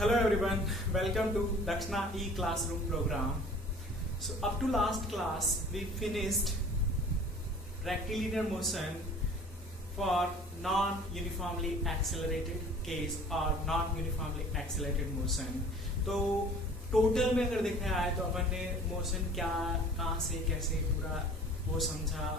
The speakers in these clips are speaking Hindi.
Hello everyone, welcome to Dakshna e-classroom program. So up to last class we finished rectilinear motion for non-uniformly accelerated case or non-uniformly accelerated motion. तो टोटल में अगर देखा जाए तो अपन ने मोशन क्या कहाँ से कैसे पूरा वो समझा,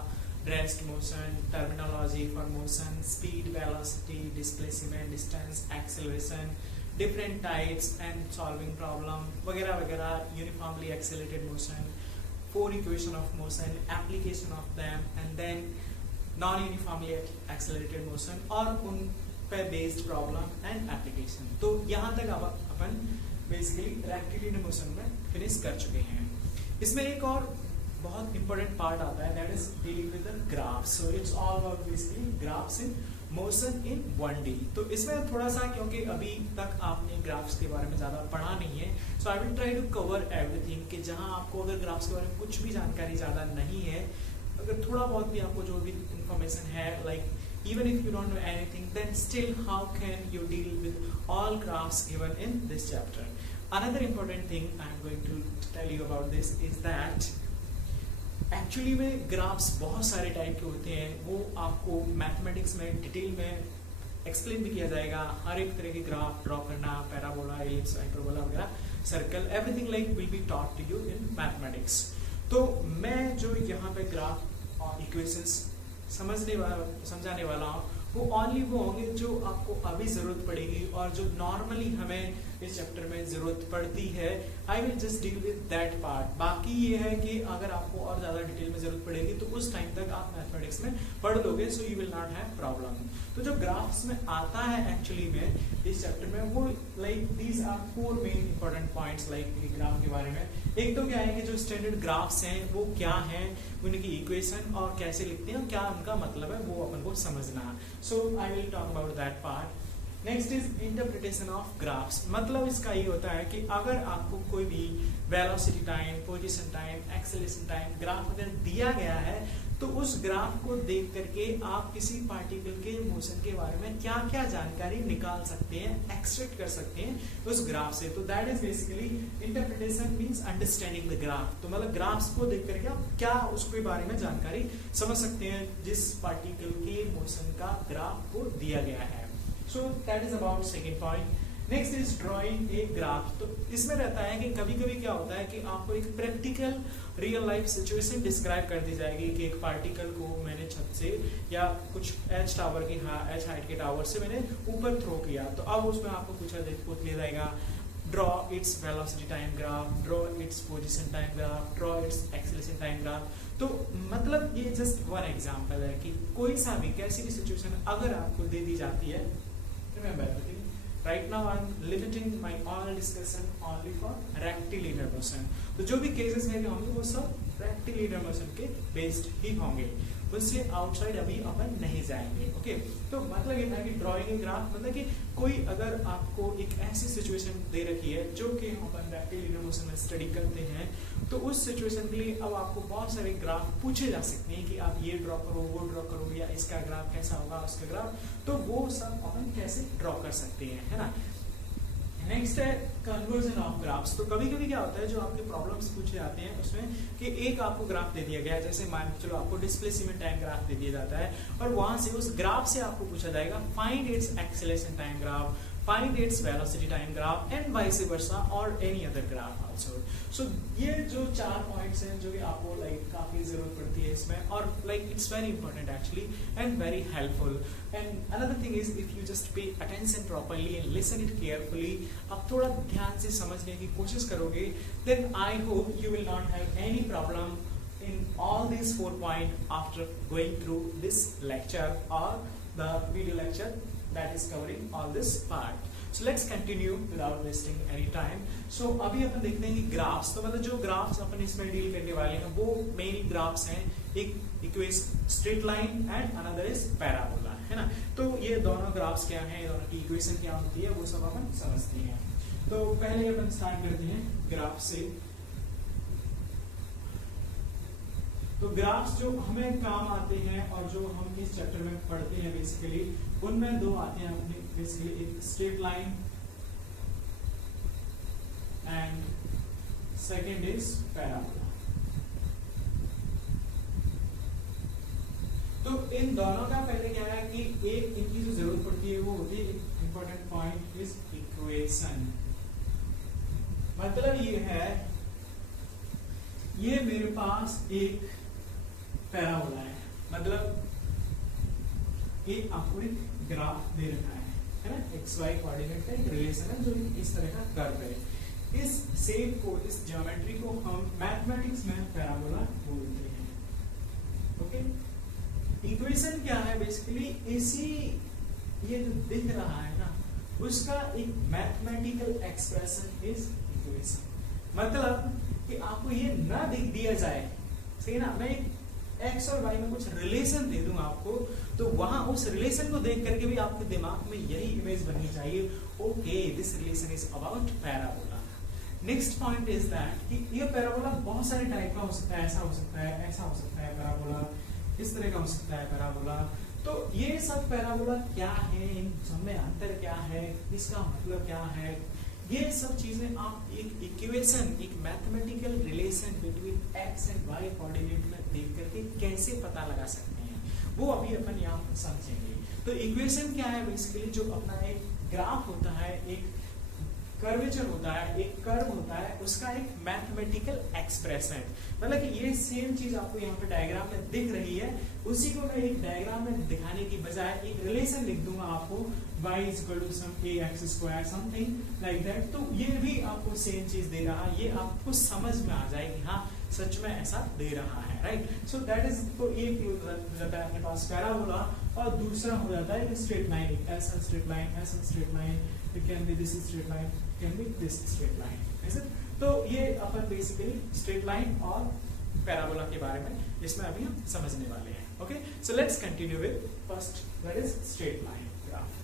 rest motion, terminology for motion, speed, velocity, displacement, distance, acceleration, different types and solving problem वगैरह वगैरह, uniformly accelerated motion, 4 equation of motion, application of them and then non-uniformly accelerated motion और उन पे based problem and application. तो यहाँ तक अब अपन basically rectilinear motion में finish कर चुके हैं. इसमें एक और बहुत important part आता है, that is dealing with the graphs. So it's all about basically graphs in motion in 1D. तो इसमें थोड़ा सा, क्योंकि अभी तक आपने ग्राफ्स के बारे में ज़्यादा पढ़ा नहीं है, so I will try to cover everything कि जहां आपको अगर ग्राफ्स के बारे में कुछ भी जानकारी ज़्यादा नहीं है, अगर थोड़ा बहुत भी आपको जो भी इंफॉर्मेशन है, like even if you don't know anything, then still how can you deal with all graphs given in this chapter. Another important thing I am going to tell you about this is that actually में ग्राफ्स बहुत सारे टाइप के होते हैं. वो आपको मैथमेटिक्स में डिटेल में एक्सप्लेन भी किया जाएगा. हर एक तरह के ग्राफ ड्रॉ करना, पैराबोला, एलिप्स, हाइपरबोला वगैरह, circle, everything like will be taught to you in mathematics. तो मैं जो यहाँ पे ग्राफ और इक्वेशंस समझाने वाला हूँ वो ओनली वो होंगे जो आपको अभी जरूरत पड़ेगी और जो नॉर्मली हमें इस चैप्टर में जरूरत पड़ती है. I will just deal with that part. बाकी ये है कि अगर आपको और ज्यादा डिटेल में जरूरत पड़ेगी तो उस टाइम तक आप मैथमेटिक्स में पढ़ लोगे, so you will not have problem. तो जो ग्राफ्स में आता है एक्चुअली में इस चैप्टर में, वो like these are 4 main important points like graph के बारे में. एक तो क्या है कि जो स्टैंडर्ड ग्राफ्स हैं वो क्या हैं, उनकी इक्वेशन और कैसे लिखते हैं और क्या उनका मतलब है, वो अपन को समझना. So I will talk about that part. Next is interpretation of graphs. मतलब इसका ये होता है कि अगर आपको कोई भी velocity time, position time, acceleration time graph अगर दिया गया है तो उस ग्राफ को देख करके आप किसी पार्टिकल के मोशन के बारे में क्या क्या जानकारी निकाल सकते हैं, एक्सट्रैक्ट कर सकते हैं उस ग्राफ से. तो that is basically interpretation means understanding the graph. तो मतलब ग्राफ्स को देख करके आप क्या उसके बारे में जानकारी समझ सकते हैं जिस पार्टिकल के मोशन का ग्राफ को दिया गया है. So that is about second point. Next is drawing a graph. तो इसमें रहता है कि कभी कभी क्या होता है कि आपको एक practical real life situation describe कर दी जाएगी कि एक पार्टिकल को मैंने छत से या कुछ एच हाइट के टावर से मैंने ऊपर थ्रो किया. तो अब उसमें आपको पूछ लिया जाएगा draw its velocity time graph, draw its position time graph, draw it's acceleration time graph. तो मतलब ये जस्ट वन एग्जांपल है कि कोई सा भी कैसी भी सिचुएशन अगर आपको दे दी जाती है, remember right now I'm limiting my all discussion only for rectilinear motion. तो जो भी केसेस मेरे होंगे वो सब rectilinear motion के बेस्ड ही होंगे, उससे आउटसाइड अभी अपन नहीं जाएंगे. ओके, तो मतलब ये था कि ड्राइंग ए ग्राफ मतलब कि कोई अगर आपको एक ऐसी सिचुएशन दे रखी है जो कि अपन रेक्टिलिनियर मोशन में स्टडी करते हैं, तो उस सिचुएशन के लिए अब आपको बहुत सारे ग्राफ पूछे जा सकते हैं कि आप ये ड्रॉ करो, वो ड्रॉ करो, या इसका ग्राफ कैसा होगा, उसका ग्राफ. तो वो सब अपन कैसे ड्रॉ कर सकते हैं, है ना. नेक्स्ट है कन्वर्जन ऑफ ग्राफ्स. तो कभी कभी क्या होता है जो आपके प्रॉब्लम्स पूछे जाते हैं उसमें कि एक आपको ग्राफ दे दिया गया है, जैसे मान चलो आपको डिस्प्लेसमेंट टाइम ग्राफ दे दिया जाता है और वहां से उस ग्राफ से आपको पूछा जाएगा find its acceleration time graph, find its velocity time graph and vice versa or any other graph also. So ये जो 4 points हैं जो कि आपको like काफी जरूरत पड़ती है इसमें, और like it's very important actually and very helpful. And another thing is if you just pay attention properly and listen it carefully, आप थोड़ा ध्यान से समझने की कोशिश करोगे, then I hope you will not have any problem in all these 4 points after going through this lecture or the video lecture that is covering all this part. So let's continue without wasting any time. So अभी अपन देखते हैं कि ग्राफ्स, तो मतलब जो ग्राफ्स अपन इसमें डील करने वाले हैं वो मेन ग्राफ्स हैं. एक equation straight line and another is parabola, है ना. तो ये दोनों ग्राफ्स क्या हैं, दोनों की इक्वेशन क्या होती है, वो सब अपन समझते हैं. तो पहले अपन स्टार्ट करते हैं ग्राफ से. तो ग्राफ्स जो हमें काम आते हैं और जो हम इस चैप्टर में पढ़ते हैं बेसिकली, उनमें 2 आते हैं अपने बेसिकली, एक straight line and second is parabola. तो इन दोनों का पहले क्या है कि एक इनकी जो जरूरत पड़ती है वो होती है, इंपॉर्टेंट पॉइंट इज इक्वेशन। मतलब ये है, ये मेरे पास एक पैराबोला है, मतलब ये आपको एक ग्राफ दे रखा है ना, एक्स वाई कोऑर्डिनेट का एक रिलेशन है जो इस तरह का कर्व है। इस शेप को, इस ज्योमेट्री को हम मैथमेटिक्स में पैराबोला बोलते हैं। ओके, इक्वेशन क्या है बेसिकली, इसी ये जो दिख रहा है ना उसका एक मैथमेटिकल एक्सप्रेशन इज इक्वेशन। मतलब कि आपको ये ना दिख दिया जाए, सही ना, मैं एक्स और वाई में कुछ रिलेशन दे दूं आपको, तो वहां उस रिलेशन को देख करके भी आपके दिमाग में यही इमेज बननी चाहिए, okay this relation is about parabola. Next point is that कि ये पैराबोला बहुत सारे टाइप का हो सकता है, ऐसा हो सकता है, ऐसा हो सकता है पैराबोला, इस तरह का हो सकता है पैराबोला। तो ये सब पैराबोला क्या है, इन सब में अंतर क्या है, इसका मतलब क्या है, ये सब चीजें आप एक इक्वेशन, एक mathematical relation between X and Y coordinate में देख करके कैसे पता लगा सकते हैं, वो अभी अपन यहाँ समझेंगे। तो इक्वेशन क्या है बेसिकली, जो अपना एक ग्राफ होता है, एक कर्वेचर होता है, एक कर्व होता है, उसका एक मैथमेटिकल एक्सप्रेशन। मतलब कि ये सेम चीज आपको यहाँ पे डायग्राम में दिख रही है, उसी को मैं एक डायग्राम में दिखाने की बजाय एक रिलेशन लिख दूंगा आपको, y is equal to some ax square something like that। तो ये भी आपको सेम चीज दे रहा है, ये आपको समझ में आ जाएगी, हाँ सच में ऐसा दे रहा है, राइट। सो दैट इज, तो एक हो जाता है अपने पास पैराबोला, और दूसरा हो जाता है स्ट्रेट लाइन, ऐसा स्ट्रेट लाइन, ऐसा straight line, it can be this straight line, can be this straight line, ऐसे। तो ये अपन बेसिकली स्ट्रेट लाइन और पैराबोला के बारे में इसमें अभी हम समझने वाले हैं। Okay, so let's continue with first, that is straight line graph.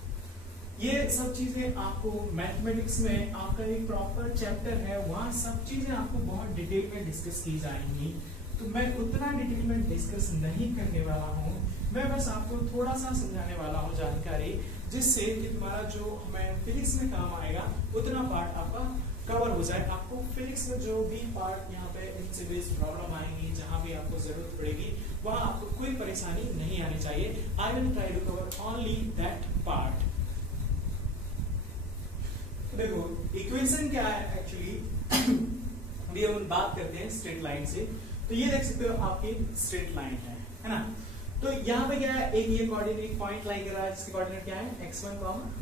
ये सब चीजें आपको मैथमेटिक्स में, आपका एक प्रॉपर चैप्टर है, वहां सब चीजें आपको बहुत डिटेल में डिस्कस की जाएंगी, तो मैं उतना डिटेल में डिस्कस नहीं करने वाला हूँ। मैं बस आपको थोड़ा सा समझाने वाला हूँ जानकारी, जिससे कि तुम्हारा जो हमें फिजिक्स में काम आएगा उतना पार्ट आपका कवर हो जाए। आपको फिजिक्स में जो भी पार्ट यहाँ पे इनसे बेस्ड प्रॉब्लम आएंगी, जहाँ भी आपको जरूरत पड़ेगी, वहां आपको कोई परेशानी नहीं आनी चाहिए। I will try to cover only that part. देखो इक्वेशन क्या है एक्चुअली, अभी हम बात करते हैं स्ट्रेट लाइन से। तो ये देख सकते हो आपकी स्ट्रेट लाइन है ना। तो यहाँ पे क्या है, एक ये कोऑर्डिनेट पॉइंट लाई कर रहा है, जिसके कोऑर्डिनेट क्या है x1,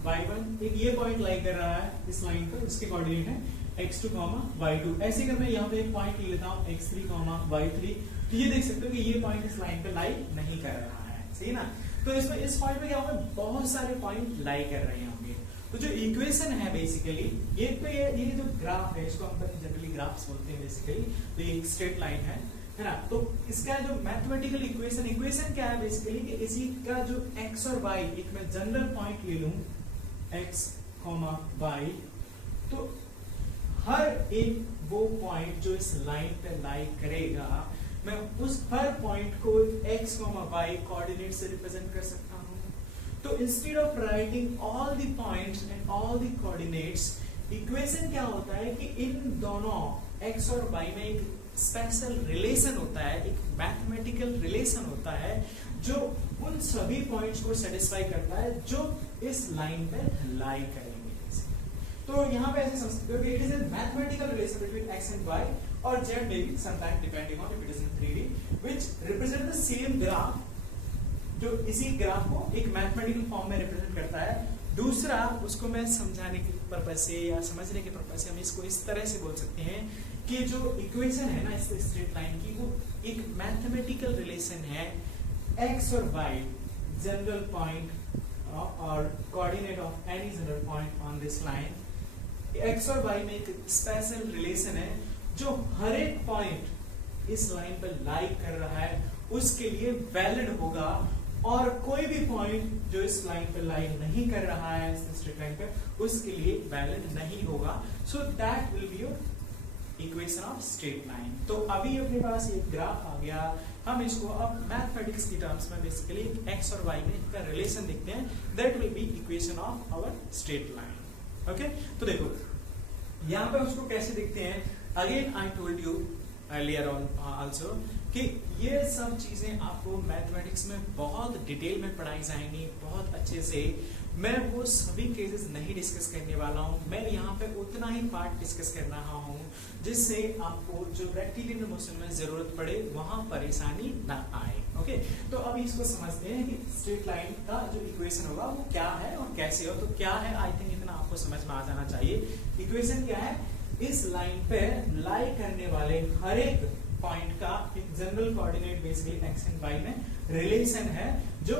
y1। एक ये पॉइंट लाई कर रहा है इस लाइन पर, इसके कोऑर्डिनेट है x2, y2। ऐसे अगर मैं यहाँ पे एक पॉइंट ले लेता हूँ x3, y3, तो ये देख सकते हो कि ये पॉइंट इस लाइन पे लाई नहीं कर रहा है, सही ना। तो इसमें इस पॉइंट पे क्या होगा, बहुत सारे पॉइंट लाई कर रहे होंगे। तो जो इक्वेशन है बेसिकली, ये तो ये जो ग्राफ है, इसको हम जनरली ग्राफ्स बोलते हैं बेसिकली। तो ये एक स्ट्रेट लाइन है ना। तो इसका जो मैथमेटिकल इक्वेशन क्या है बेसिकली, कि इसी का जो x और y, एक मैं जनरल पॉइंट ले लूं x, y, तो हर एक वो पॉइंट जो इस लाइन पे लाई करेगा, मैं उस हर पॉइंट को x, y कोऑर्डिनेट से रिप्रेजेंट कर सकता हूं। तो instead of writing all the points and all the coordinates, equation क्या होता है कि इन दोनों x और y में एक स्पेशल रिलेशन होता है, एक मैथमेटिकल रिलेशन होता है, जो उन सभी पॉइंट्स को सेटिस्फाई करता है जो इस लाइन पे लाई करेंगे। तो यहाँ पे ऐसे समझ सकते हो कि it is a mathematical relation between x and y और z may be sometimes depending on if it is in 3D which represent the same graph, जो इसी ग्राफ को एक मैथमेटिकल फॉर्म में रिप्रेजेंट करता है। दूसरा, उसको मैं समझाने के पर्पज से या समझने के पर्पज से हम इसको इस तरह से बोल सकते हैं कि जो इक्वेशन है ना इस स्ट्रेट लाइन की, वो एक मैथमेटिकल रिलेशन है x और y, जनरल पॉइंट और coordinate of any general point on this line. x और y में एक स्पेशल रिलेशन है, जो हर एक पॉइंट इस लाइन पर लाई कर रहा है उसके लिए वैलिड होगा, और कोई भी पॉइंट जो इस लाइन पर लाई नहीं कर रहा है इस स्ट्रेट लाइन पर, उसके लिए वैलिड नहीं होगा। So that will be your equation of straight line. तो अभी अपने पास एक ग्राफ आ गया, हम इसको अब मैथमेटिक्स की टर्म्स में बेसिकली x और y में इसका रिलेशन देखते हैं, that will be equation of hour straight line. Okay, तो देखो यहाँ पे उसको कैसे दिखते हैं, again I told you earlier on also कि ये सब चीजें आपको मैथमेटिक्स में बहुत डिटेल में पढ़ाई जाएंगी बहुत अच्छे से। मैं वो सभी केसेस नहीं डिस्कस करने वाला हूँ, मैं यहाँ पे उतना ही पार्ट डिस्कस कर रहा हूँ जिससे आपको जो रेक्टिलिनियर मोशन में जरूरत पड़े वहां परेशानी ना आए। ओके, तो अब इसको समझते हैं कि स्ट्रेट लाइन का जो इक्वेशन होगा वो क्या है और कैसे हो। तो क्या है, आई थिंक इतना आपको समझ में आ जाना चाहिए। इक्वेशन क्या है, इस लाइन पे लाई करने वाले हर एक पॉइंट का general coordinate basically X and Y में रिलेशन है, जो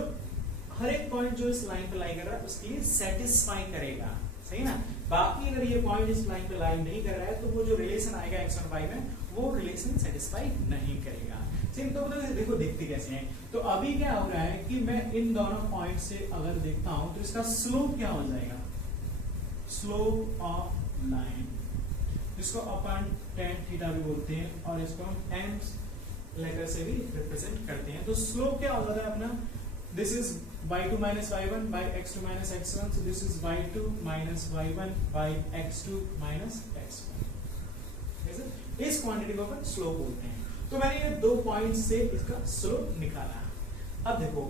हर एक पॉइंट जो इस लाइन पे लाई कर रहा है उसके लिए सेटिस्फाई करेगा, सही ना। बाकी अगर ये पॉइंट इस लाइन पे लाई नहीं कर रहा है तो वो जो रिलेशन आएगा एक्स और वाई में वो रिलेशन सेटिस्फाई नहीं करेगा। तो देखो देखते कैसे हैं। तो अभी क्या हो रहा है कि मैं इन दोनों पॉइंट से अगर देखता हूं तो इसका स्लोप क्या हो जाएगा, स्लोप ऑफ लाइन, जिसको अपन tan थीटा भी बोलते हैं और इसको हम m लेटर से भी रिप्रेजेंट करते हैं। तो स्लोप क्या हो जाता है अपना, this is y2 minus y1 by x2 minus x1, so this is y2 minus y1 by x2 minus x1। इस क्वांटिटी को अपन स्लोप बोलते हैं। तो मैंने ये दो पॉइंट से इसका स्लोप निकाला। अब देखो,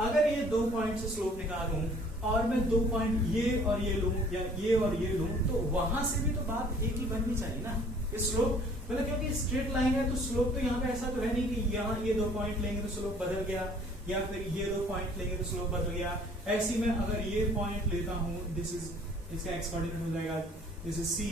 अगर ये दो पॉइंट से स्लोप निकालूं और मैं दो पॉइंट ये और ये लूं या ये और ये लूं तो वहां से भी तो बात एक ही बननी चाहिए ना। ये स्लोप मतलब क्योंकि स्ट्रेट लाइन है तो स्लोप तो यहाँ पे ऐसा तो है नहीं कि यहाँ ये दो पॉइंट लेंगे तो स्लोप बदल गया या फिर ये दो पॉइंट लेंगे तो स्लोप बदल गया। ऐसी में अगर ये पॉइंट लेता हूँ, दिस इज इसका एक्स कोऑर्डिनेट हो जाएगा, दिस इज सी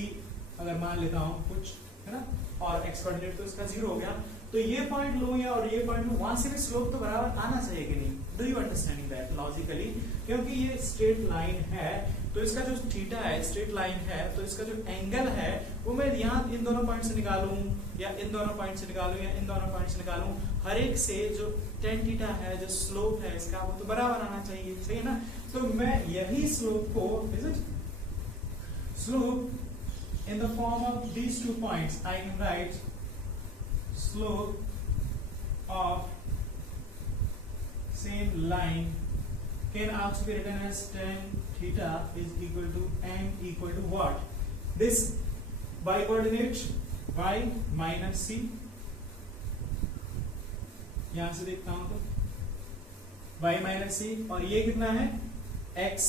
अगर मान लेता हूँ कुछ, है ना, और एक्स कोऑर्डिनेट तो इसका 0 हो गया। तो ये पॉइंट लो या और ये पॉइंट लो, वहां से भी स्लोप तो बराबर आना चाहिए कि नहीं। Do you understanding that logically, क्योंकि ये स्ट्रेट लाइन है तो इसका जो थीटा है स्ट्रेट लाइन है तो इसका जो एंगल है वो मैं यहाँ इन दोनों पॉइंट से निकालूं या इन दोनों पॉइंट से निकालूं या इन दोनों पॉइंट से निकालूं, हर एक से जो tan थीटा है जो स्लोप है इसका वो तो बराबर आना चाहिए, सही है ना। तो मैं यही स्लोप को slope in the form of these 2 points I can write slope of same line can also be written as tan theta is equal to m equal to what, this y coordinate y minus c, यहां से देखता हूं तो y minus c और ये कितना है x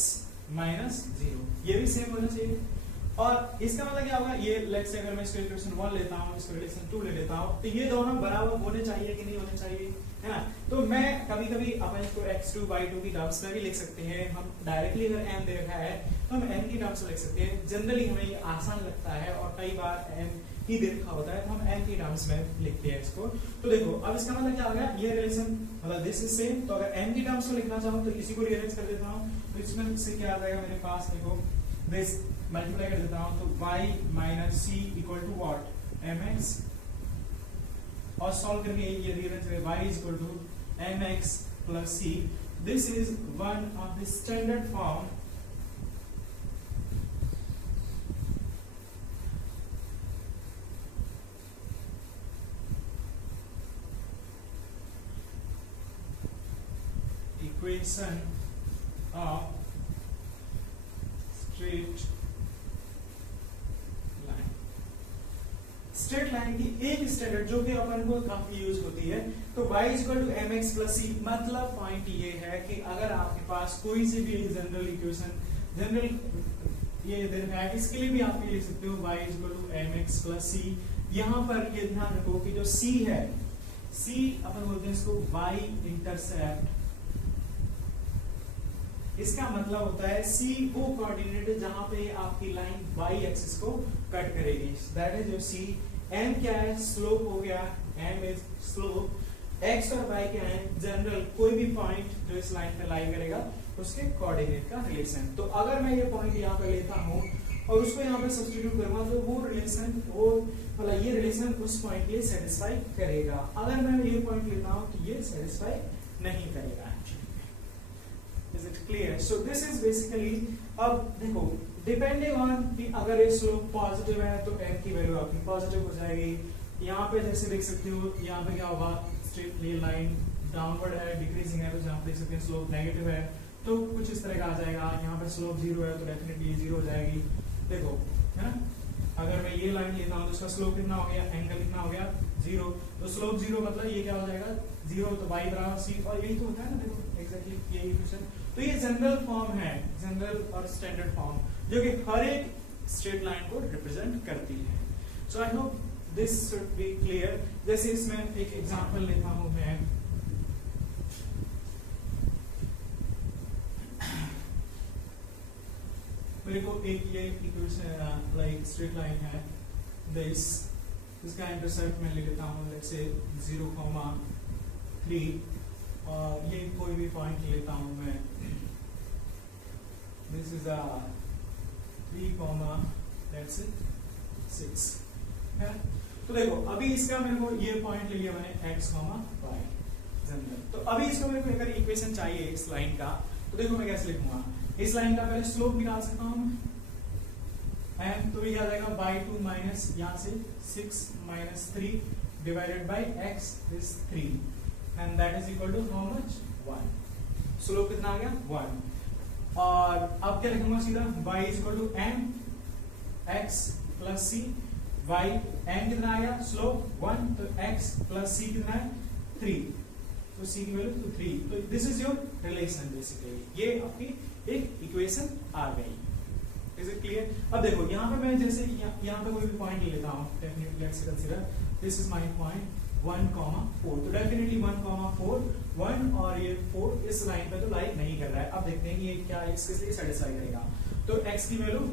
minus 0, ये भी सेम होना चाहिए। और इसका मतलब क्या होगा, ये लेट्स से अगर मैं इसको इक्वेशन 1 लेता हूँ इसको रिलेशन 2 ले लेता हूँ तो ये दोनों बराबर होने चाहिए कि नहीं होने चाहिए, है ना। तो मैं कभी कभी अपन इसको x2 y2 की टर्म्स में भी लिख सकते हैं। हम डायरेक्टली अगर m दे रखा है तो हम m की टर्म्स में लिख सकते हैं। जनरली हमें ये आसान लगता है और कई बार m ही दे रखा होता है तो हम m की टर्म्स में लिखते हैं इसको। तो देखो अब इसका मतलब क्या हो गया, ये रिलेशन मतलब दिस इज सेम। तो अगर m की टर्म्स में लिखना चाहूँ तो इसी को रीअरेंज कर देता हूँ। तो इसमें से क्या आ जाएगा मेरे पास, देखो दिस मल्टीप्लाई कर देता हूं तो y minus C equal to what, mx, और सॉल्व करके ये रीअरेंज करें y is equal to mx plus c। This is one of the standard form equation of straight line की एक स्टैंडर्ड जो कि अपन को काफी यूज होती है। तो y equal to mx plus c, मतलब पॉइंट ये है कि अगर आपके पास कोई सी भी जनरल इक्वेशन जनरल ये है इसके लिए भी आप लिख सकते हो y equal to mx plus c। यहाँ पर ये ध्यान रखो कि जो c है, c अपन बोलते हैं इसको y इंटरसेप्ट, इसका मतलब होता है c वो कोऑर्डिनेट है जहां पे आपकी लाइन y एक्सिस को कट करेगी, दैट इज जो c। m क्या है, स्लोप हो गया, m इज स्लोप, x और y क्या है, जनरल कोई भी पॉइंट जो इस लाइन पे लाई करेगा उसके कोऑर्डिनेट का रिलेशन। तो अगर मैं ये पॉइंट यहाँ पे लेता हूँ और उसको यहाँ पे सब्स्टिट्यूट करूंगा तो वो रिलेशन वो मतलब ये रिलेशन उस पॉइंट के लिए सेटिस्फाई करेगा। अगर मैं ये पॉइंट लेता हूँ तो ये सेटिस्फाई नहीं करेगा। Is it clear? So this is basically, अब देखो डिपेंडिंग ऑन कि अगर ये स्लोप पॉजिटिव है तो m की वैल्यू आपकी पॉजिटिव हो जाएगी। यहाँ पे जैसे देख सकते हो यहाँ पे क्या होगा, स्ट्रेट लाइन डाउनवर्ड है, डिक्रीजिंग है, तो जहाँ पे देख सकते हैं स्लोप नेगेटिव है तो कुछ इस तरह का आ जाएगा। यहाँ पे स्लोप 0 है तो डेफिनेटली 0 हो जाएगी। देखो है ना। अगर मैं ये लाइन लेता हूँ तो इसका स्लोप कितना हो गया, एंगल कितना हो गया 0, तो स्लोप 0 मतलब ये क्या हो जाएगा 0, तो y बराबर c, और यही तो होता है ना, देखो एग्जैक्टली यही इक्वेशन। तो ये जनरल फॉर्म है, जनरल और स्टैंडर्ड फॉर्म, जो कि हर एक स्ट्रेट लाइन को रिप्रेजेंट करती है। So I hope this should be clear. जैसे इसमें एक एग्जांपल लेता हूं मैं, मेरे को एक ये इक्वेशन लाइक स्ट्रेट लाइन है दिस, इसका इंटरसेप्ट मैं ले लेता हूँ लेट्स से 0,3, और ये कोई भी पॉइंट लेता हूँ मैं, दिस इज 3,6 है। तो देखो अभी इसका मेरे को ये पॉइंट ले लिया मैंने x, y जनरल। तो अभी इसको मेरे को अगर इक्वेशन चाहिए इस लाइन का, तो देखो मैं कैसे लिखूंगा, इस लाइन का पहले स्लोप निकाल सकता हूं m, तो ये आ जाएगा बाई 2 माइनस यहाँ से 6 minus 3 divided by x is 3, and that is equal to how much 1। Slope कितना आ गया 1, और अब क्या लिखूंगा सीधा y is equal to m x plus c, y m कितना आया स्लोप 1, तो x प्लस c कितना है 3, तो c की वैल्यू तो 3। तो this is your relation basically, ये आपकी एक इक्वेशन आ गई। Is it clear? अब देखो यहाँ पे मैं जैसे यहाँ पे कोई भी पॉइंट ले लेता हूँ, definitely let's consider this is my point 1,4, तो डेफिनेटली 1,4, 1 और ये 4 इस लाइन पे तो लाइक नहीं कर रहा है। अब देखते हैं कि ये क्या किस लिए सेटिस्फाई करेगा। तो x की वैल्यू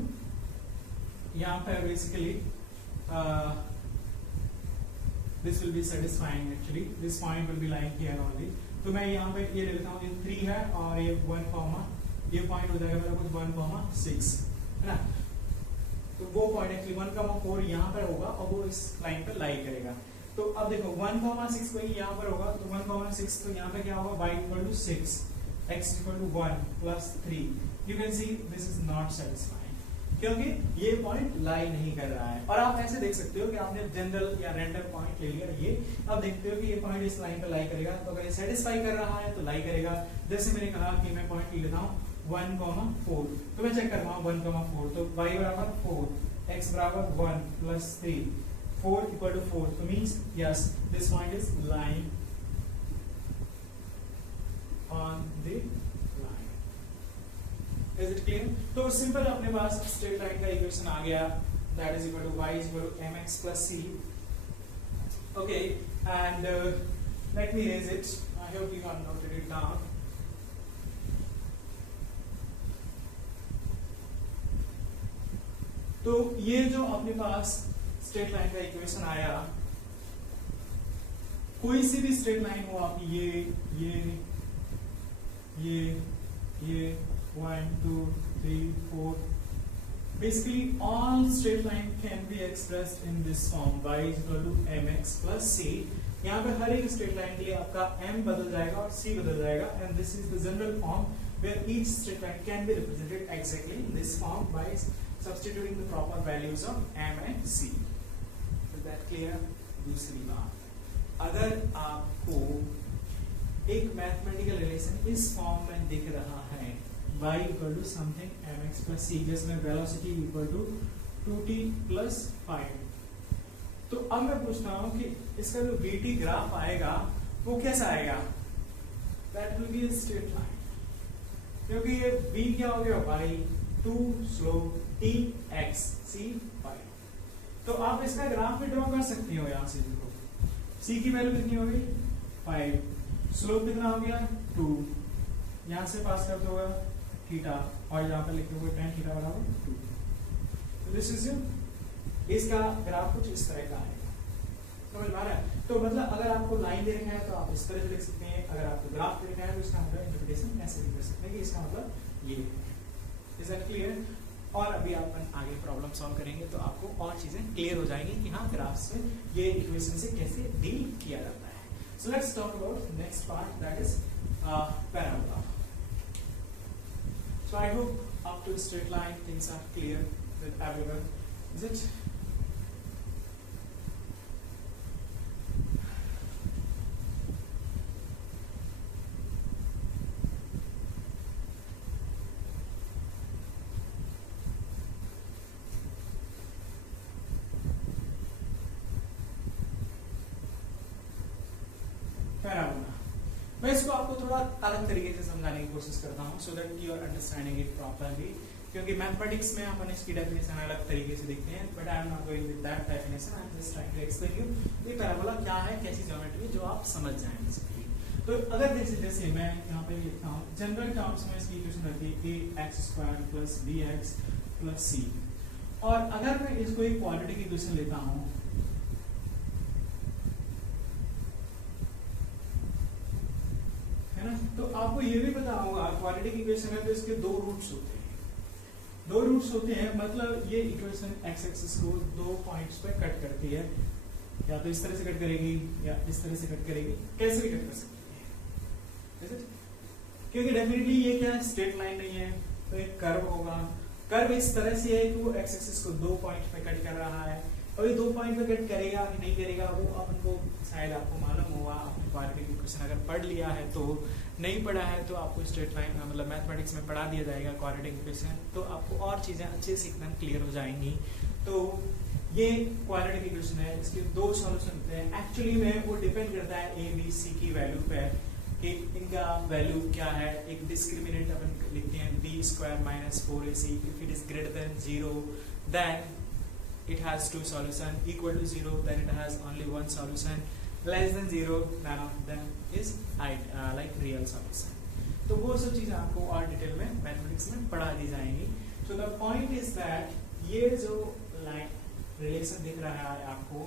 यहाँ पे basically this will be satisfying actually, this point will be lying here only। तो मैं यहाँ पे ये ले लेता हूँ, ये 3 है और ये 1, ये पॉइंट हो जाएगा मेरा कुछ 1,6 है ना। तो वो पॉइंट एक्चुअली 1,4 यहाँ पर होगा और वो इस लाइन पर लाई करेगा। तो अब देखो 1,6 कोई यहाँ पर होगा, तो 1,6 तो यहाँ पे क्या होगा y equal to 6, x equal to 1 plus 3। You can see this is not satisfying, क्योंकि ये पॉइंट लाई नहीं कर रहा है। और आप ऐसे देख सकते हो कि आपने जनरल या रैंडम पॉइंट ले लिया, ये अब देखते हो कि ये पॉइंट इस लाइन पे लाई करेगा, तो अगर ये सेटिस्फाई कर रहा है तो लाई करेगा। जैसे मैंने कहा कि मैं पॉइंट ले लेता हूँ 1,4, तो मैं चेक करता हूँ 1,4, तो y बराबर 4, x बराबर 1 प्लस 3, 4 इक्वल टू 4, तो means yes this point is lying on the Is it clear? तो सिंपल अपने पास स्ट्रेट लाइन का इक्वेशन आ गया, that is equal to y is equal to mx plus c. Okay, and let me erase it. I hope you have noted it down. तो ये जो अपने पास स्ट्रेट लाइन का इक्वेशन आया, कोई सी भी स्ट्रेट लाइन हो आप ये 1, 2, 3, 4, basically all straight line can be expressed in this form, y is equal to mx plus c। यहाँ पे हर एक स्ट्रेट लाइन के लिए आपका m बदल जाएगा और c बदल जाएगा, and this is the general form where each straight line can be represented exactly in this form by substituting the proper values of m and c। Is that clear? दूसरी बात, अगर आपको एक मैथमेटिकल रिलेशन इस फॉर्म में दिख रहा है y equal to something mx plus c, जिसमें velocity equal to 2t plus 5, तो अब मैं पूछता हूँ कि इसका जो vt ग्राफ आएगा वो कैसा आएगा? That will be a straight line, क्योंकि ये v क्या हो गया y, 2 slope t x c y। तो आप इसका ग्राफ भी ड्रॉ कर सकती हो। यहाँ से देखो c की वैल्यू कितनी हो गई 5, स्लोप कितना हो गया 2, यहाँ से पास करते हुए थीटा, और यहाँ पे लिखे हुए tan थीटा बराबर 2। तो दिस इज इसका ग्राफ कुछ इस तरह का आएगा, समझ में आ रहा है? तो मतलब अगर आपको लाइन दे रखा है तो आप इस तरह से लिख सकते हैं, अगर आपको ग्राफ दे रखा है तो इसका मतलब इंटरप्रिटेशन ऐसे भी कर सकते हैं कि इसका मतलब ये है। Is that clear? और अभी आप आगे प्रॉब्लम सॉल्व करेंगे तो आपको और चीजें क्लियर हो जाएंगी कि हाँ ग्राफ्स में ये इक्वेशन से कैसे डील किया जाता है। So let's talk about next part, that is parabola। So I hope up to straight line things are clear with everyone. Is it? मैं इसको आपको थोड़ा अलग तरीके से समझाने की कोशिश करता हूँ so that you are understanding it properly, क्योंकि मैथमेटिक्स में अपन इसकी डेफिनेशन अलग तरीके से देखते हैं, but I am not going with that definition, I am just trying to explain you ये पैराबोला क्या है, कैसी ज्योमेट्री, जो आप समझ जाएं बेसिकली। तो अगर जैसे मैं यहाँ पे लिखता हूँ जनरल टर्म्स में इसकी इक्वेशन रहती है ax² + bx + c, और अगर मैं इसको एक क्वाड्रेटिक इक्वेशन लेता हूँ है ना, तो आपको ये भी पता होगा क्वाड्रेटिक इक्वेशन है तो इसके दो रूट्स होते हैं, दो रूट्स होते हैं, मतलब ये इक्वेशन एक्स एक्सिस को दो पॉइंट्स पे कट करती है, या तो इस तरह से कट करेगी या इस तरह से कट करेगी, कैसे भी कट कर सकती है, क्योंकि डेफिनेटली ये क्या है, स्ट्रेट लाइन नहीं है, तो एक कर्व होगा, कर्व इस तरह से है कि वो एक्स एक्सिस को दो पॉइंट पे कट कर रहा है, और ये दो पॉइंट पे कट करेगा कि नहीं करेगा वो अपन को शायद आपको मालूम होगा, आपने क्वाड्रेटिक इक्वेशन अगर पढ़ लिया है तो, नहीं पढ़ा है तो आपको स्ट्रेट लाइन मतलब मैथमेटिक्स में पढ़ा दिया जाएगा क्वाड्रेटिक इक्वेशन, तो आपको और चीजें अच्छे से एकदम क्लियर हो जाएंगी। तो ये क्वाड्रेटिक इक्वेशन है, इसके दो सॉल्यूशन होते हैं, एक्चुअली में वो डिपेंड करता है ए बी सी की वैल्यू पे कि इनका वैल्यू क्या है। एक डिस्क्रिमिनेंट अपन लिखते हैं b² - 4ac, if it is greater than 0 then it has two solution, equal to 0 then it has only one solution, less than 0 none of them is like real solution। तो वो सब चीजें आपको और डिटेल में मैथमेटिक्स में पढ़ा दी जाएंगी। So the point is that ये जो लाइन रिलेशन दिख रहा है आपको,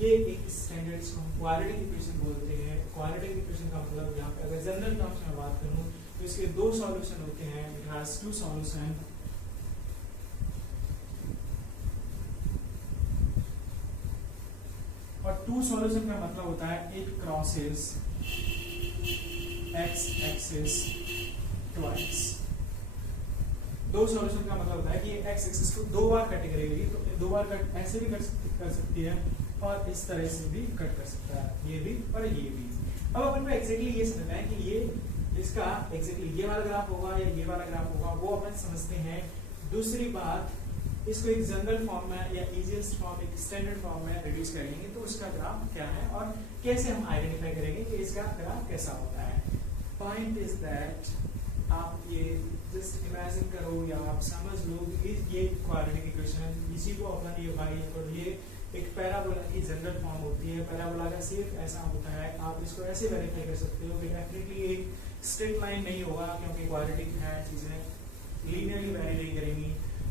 ये एक स्टैंडर्ड इसको हम क्वाड्रेटिक इक्वेशन बोलते हैं। क्वाड्रेटिक इक्वेशन का मतलब यहाँ पे अगर जनरल टर्म्स में बात करूँ तो इसके दो सॉल्यूशन होते हैं, इट हैज टू सॉल्यूशन, और टू सॉल्यूशन का मतलब होता है it crosses x axis twice. दो सॉल्यूशन का मतलब होता है कि एक्स एक्सिस को दो बार कट करेगी, तो दो बार कट ऐसे भी कर सकती है और इस तरह से भी कट कर सकता है, ये भी और ये भी। अब अपन को एग्जैक्टली ये समझना है कि ये इसका एग्जैक्टली ये वाला ग्राफ होगा या ये वाला ग्राफ होगा, वो अपन समझते हैं। दूसरी बात, इसको एक जनरल फॉर्म में या इजीएस्ट फॉर्म, एक स्टैंडर्ड फॉर्म में रिड्यूस करेंगे तो उसका ग्राफ क्या है और कैसे हम आइडेंटिफाई करेंगे कि इसका ग्राफ कैसा होता है। पॉइंट इज दैट आप ये जस्ट इमेजिन करो या आप समझ लो ये क्वाड्रेटिक इक्वेशन, इसी को अपन ये y और ये एक पैराबोला की जनरल फॉर्म होती है। पैराबोला का शेप ऐसा होता है, आप इसको ऐसे वेरीफाई कर सकते हो कि डेफिनेटली एक स्ट्रेट लाइन नहीं होगा, क्योंकि क्वाड्रेटिक है, चीजें लीनियरली वेरी नहीं करेंगी,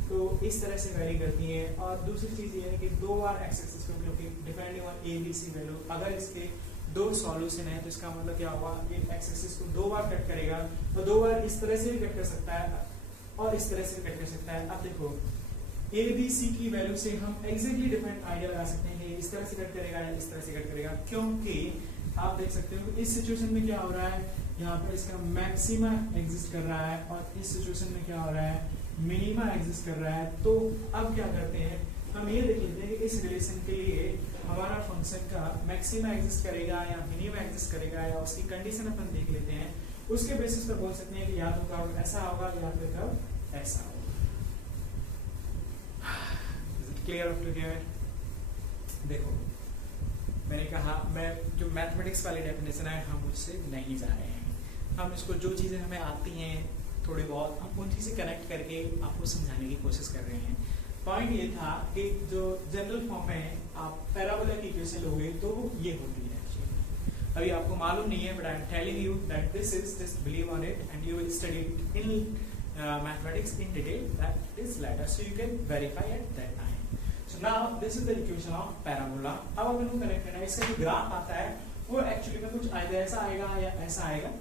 तो इस तरह से वेरी करती हैं। और दूसरी चीज ये है कि दो बार एक्स एक्सिस को, क्योंकि depending on A B C value, अगर इसके दो सॉल्यूशन है तो इसका मतलब क्या होगा, ये एक्स एक्सिस को दो बार कट करेगा, और दो बार इस तरह से भी कट कर सकता है और इस तरह से भी कट कर सकता है। अब देखो ए बी सी की वैल्यू से हम एग्जैक्टली डिफरेंट आइडिया लगा सकते हैं कि इस तरह से कट करेगा या इस तरह से कट करेगा, क्योंकि आप देख सकते हो कि इस सिचुएशन में क्या हो रहा है, यहाँ पर इसका मैक्सिमा एग्जिस्ट कर रहा है और इस सिचुएशन में क्या हो रहा है, मिनिमा एग्जिस्ट कर रहा है। तो अब क्या करते हैं, हम ये देख लेते हैं कि इस रिलेशन के लिए हमारा फंक्शन का मैक्सिमा एग्जिस्ट करेगा या मिनिमा एग्जिस्ट करेगा, या उसकी कंडीशन अपन देख लेते हैं, उसके बेसिस पर बोल सकते हैं कि या तो कर्व ऐसा होगा या फिर कर्व ऐसा होगा। Clear up to here? देखो मैंने कहा, मैं जो मैथमेटिक्स वाली डेफिनेशन है हम उससे नहीं जा रहे हैं, हम इसको जो चीजें हमें आती हैं थोड़ी बहुत, हम उन चीजें कनेक्ट करके आपको समझाने की कोशिश कर रहे हैं। पॉइंट ये था कि जो जनरल फॉर्म में आप पैराबोला की इक्वेशन लोगे तो ये होती है एक्चुअली। अभी आपको मालूम नहीं है, but I am telling you that this is, just believe on it and you will study in mathematics in detail that is later, so you can verify at that time. So now this is the equation of parabola। अब अपन को कनेक्ट करना है, इसका जो ग्राफ आता है वो एक्चुअली में कुछ ऐसा आएगा या ऐसा आएगा,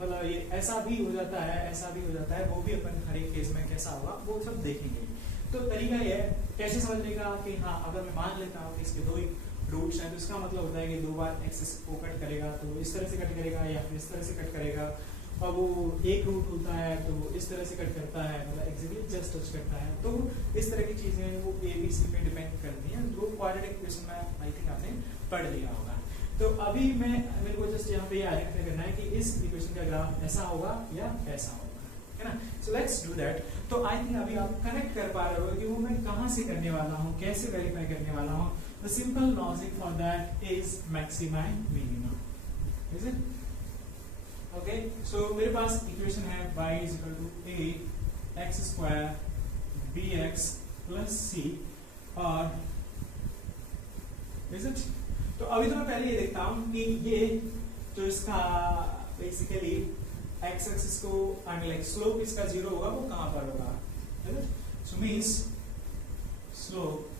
मतलब ये ऐसा भी हो जाता है, ऐसा भी हो जाता है, वो भी अपन हर एक केस में कैसा होगा वो सब देखेंगे। तो तरीका ये है कैसे समझने का कि हाँ, अगर मैं मान लेता हूँ कि इसके दो ही रूट्स हैं तो इसका मतलब होता है कि दो बार एक्सिस को कट करेगा तो इस तरह से कट करेगा या फिर इस तरह से कट करेगा, और वो एक रूट होता है तो इस तरह से कट करता है, मतलब एक्चुअली जस्ट टच करता है। तो इस तरह की चीजें वो ए बी सी पे डिपेंड करती हैं, तो क्वाड्रेटिक इक्वेशन में आई थिंक आपने पढ़ लिया होगा। तो अभी मेरे को जस्ट यहाँ पे ये आइडेंटिफाई करना है कि इस इक्वेशन का ग्राफ ऐसा होगा या ऐसा होगा, है ना। So let's do that. तो आई थिंक अभी आप कनेक्ट कर पा रहे हो कि वो मैं कहाँ से करने वाला हूँ, कैसे वेरीफाई करने वाला हूँ। The simple logic for that is maxima and minima, is it? Okay so मेरे पास इक्वेशन है y is equal to a x square bx plus c और इज इट। तो अभी तो मैं पहले ये देखता हूं कि ये जो इसका बेसिकली x एक्सिस को आई मीन लाइक स्लोप इसका 0 होगा वो कहां पर होगा, is it. So means slope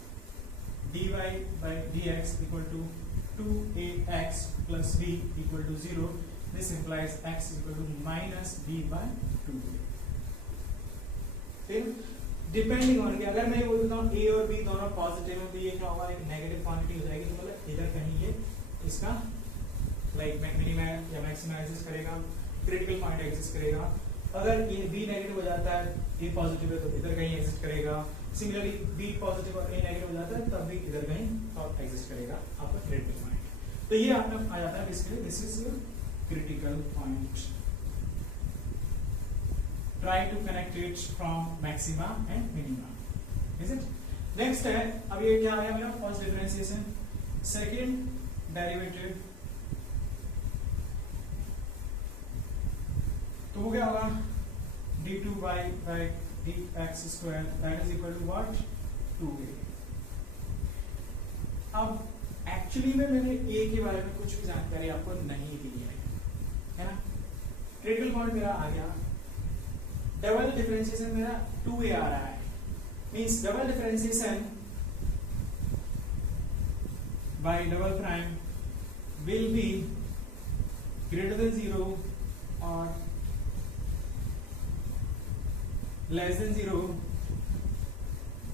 dy by dx equal to 2ax plus b equal to 0. This implies x equal to minus b by 2. फिर डिपेंडिंग ऑन कि अगर मैं ये बोलता हूँ a और b दोनों पॉजिटिव है तो ये क्या होगा, एक नेगेटिव क्वांटिटी हो जाएगी। तो मतलब इधर कहीं ये इसका लाइक मिनिमा या मैक्सिमा एग्जिस्ट करेगा, क्रिटिकल पॉइंट एग्जिस्ट करेगा। अगर ये b नेगेटिव हो जाता है, a पॉजिटिव है तो इधर कहीं एग्जिस्ट करेगा। सिमिलरली b पॉजिटिव और a नेगेटिव हो जाता है तब भी इधर कहीं और एग्जिस्ट करेगा आपका क्रिटिकल पॉइंट। तो ये आपका आ जाता है किसके लिए, this is your critical point. Try to connect it from maxima and minima, is it? Next है, अब ये क्या है मेरा फर्स्ट डिफरेंशिएशन, सेकंड डेरिवेटिव। तो वो क्या होगा, d2y by dx square that is equal to what, 2a। अब एक्चुअली में मैंने a के बारे में कुछ भी जानकारी आपको नहीं दी है ना। क्रिटिकल पॉइंट मेरा आ गया, डबल डिफरेंशिएशन मेरा 2a आ रहा है, means double differentiation bye double prime will be greater than 0 और less than 0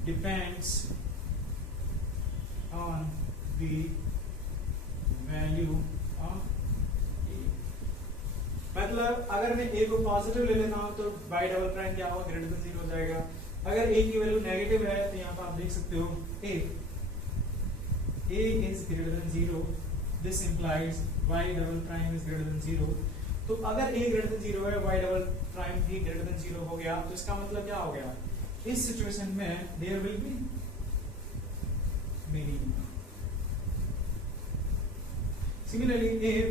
depends on the value of a। मतलब अगर मैं a को पॉजिटिव ले लेता हूं तो y डबल प्राइम क्या होगा, ग्रेटर देन 0 हो जाएगा। अगर a की वैल्यू नेगेटिव है तो यहाँ पर आप देख सकते हो a is greater than 0, this implies y double prime is greater than 0। तो अगर a ग्रेटर देन 0 है, y डबल प्राइम भी ग्रेटर देन 0 हो गया, तो इसका मतलब क्या हो गया, इस सिचुएशन में there will be minima. Similarly if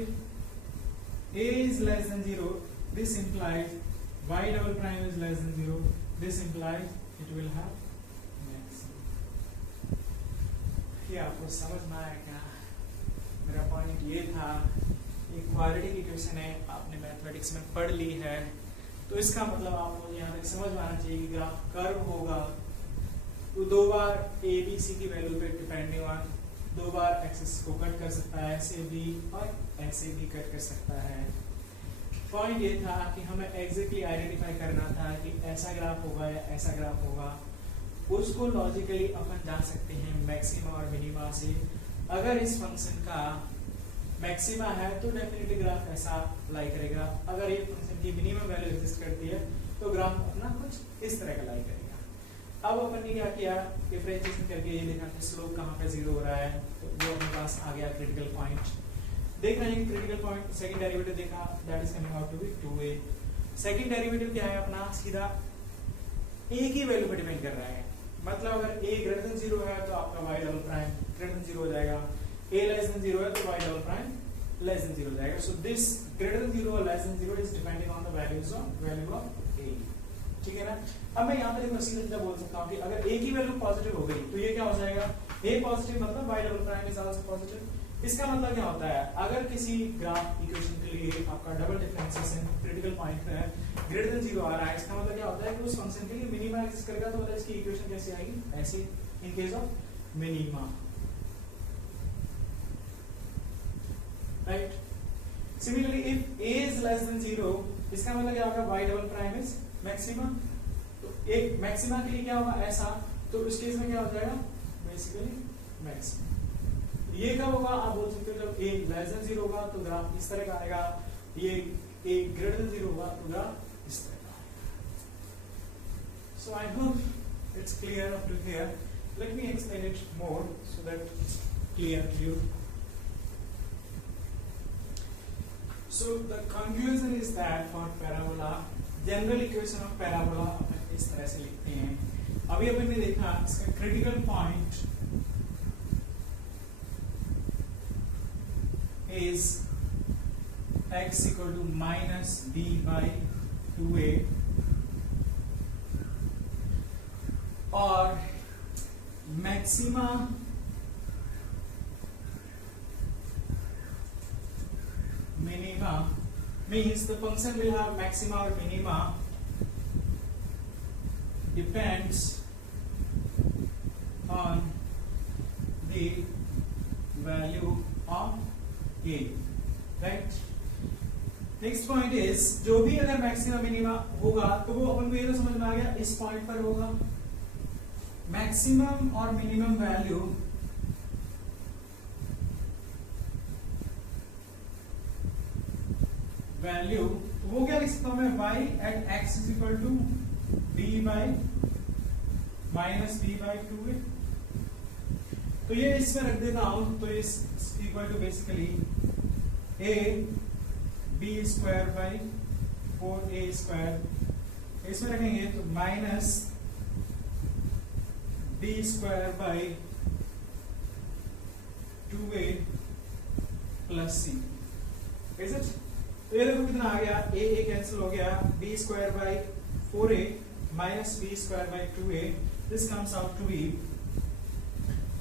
a is less than 0, this implies y double prime is less than 0, this implies it will have maximum। ये आपको समझ में आया क्या? मेरा पॉइंट ये था, एक क्वाड्रेटिक इक्वेशन है, आपने मैथमेटिक्स में पढ़ ली है, तो इसका मतलब आपको यहाँ तक समझ में आना चाहिए कि ग्राफ कर्व होगा तो दो बार a b c की वैल्यू पे डिपेंडिंग ऑन दो बार एक्सिस को कट कर सकता है, ऐसे भी और ऐसे भी कट कर सकता है। पॉइंट ये था कि हमें एग्जैक्टली आइडेंटिफाई करना था कि ऐसा ग्राफ होगा या ऐसा ग्राफ होगा। उसको लॉजिकली अपन जान सकते हैं मैक्सिमा और मिनिमा से। अगर इस फंक्शन का मैक्सिमा है तो डेफिनेटली ग्राफ ऐसा लाई करेगा, अगर ये फंक्शन की मिनिमम वैल्यू एग्जिस्ट करती है तो ग्राफ अपना कुछ इस तरह का लाई करेगा। अब अपन ने क्या किया, डिफरेंशिएशन करके ये देखा कि स्लोप कहाँ पे 0 हो रहा है, तो वो अपने पास आ गया क्रिटिकल पॉइंट। देख रहे हैं क्रिटिकल पॉइंट, सेकंड डेरिवेटिव देखा, that is coming out to be 2a। Second derivative क्या है अपना, सीधा a की वैल्यू पे डिपेंड कर रहा है। मतलब अगर a ग्रेटर देन 0 है तो आपका y double prime greater than 0 हो जाएगा, a लेस देन 0 है तो y double prime less than 0 हो जाएगा। सो दिस ग्रेटर देन 0 और less than 0 is depending on the value of a। ठीक है ना। अब मैं यहाँ पे देखो सीधा बोल सकता हूँ कि अगर a की वैल्यू पॉजिटिव हो गई तो ये क्या हो जाएगा, a पॉजिटिव मतलब y double prime is also positive. इसका मतलब क्या होता है, अगर किसी ग्राफ इक्वेशन के लिए आपका डबल डिफरेंशिएशन क्रिटिकल पॉइंट है ग्रेटर देन 0 आ रहा है, इसका मतलब क्या होता है कि उस फंक्शन के लिए मिनिमा एग्जिस्ट करेगा, तो मतलब इसकी इक्वेशन कैसे आएगी, ऐसे in case of minima, right. Similarly if a is less than 0, इसका मतलब क्या होगा, y double prime is maxima. तो एक मैक्सिमा के लिए क्या होगा ऐसा, तो इस केस में क्या हो जाएगा बेसिकली मैक्सिमा। ये कब होगा, आप बोल सकते हो जब a लेस देन 0 होगा तो ग्राफ इस तरह का आएगा, ये a ग्रेटर देन 0 होगा तो ग्राफ इस तरह का आएगा। So I hope it's clear up to here. Let me explain it more so that clear to you. So the conclusion is that for parabola, general equation of parabola अपन इस तरह से लिखते हैं। अभी अपन ने देखा इसका critical point is x equal to minus b by 2a और maxima minima means the function will have maxima or minima depends on the value of a, right? Next point is जो भी अगर मैक्सिमा मिनिमा होगा तो वो अपन को ये तो समझ में आ गया इस पॉइंट पर होगा। मैक्सिमम और मिनिमम वैल्यू वो क्या लिख सकता हूं मैं y at x is equal to b by minus b by 2a। तो ये इसमें रख देता हूं तो इस equal to basically a b square by 4a square इसमें रखेंगे तो minus b square by 2a plus c। Is it? तो ये देखो कितना आ गया, a कैंसिल हो गया, b square by 4a minus b square by 2a, this comes out to be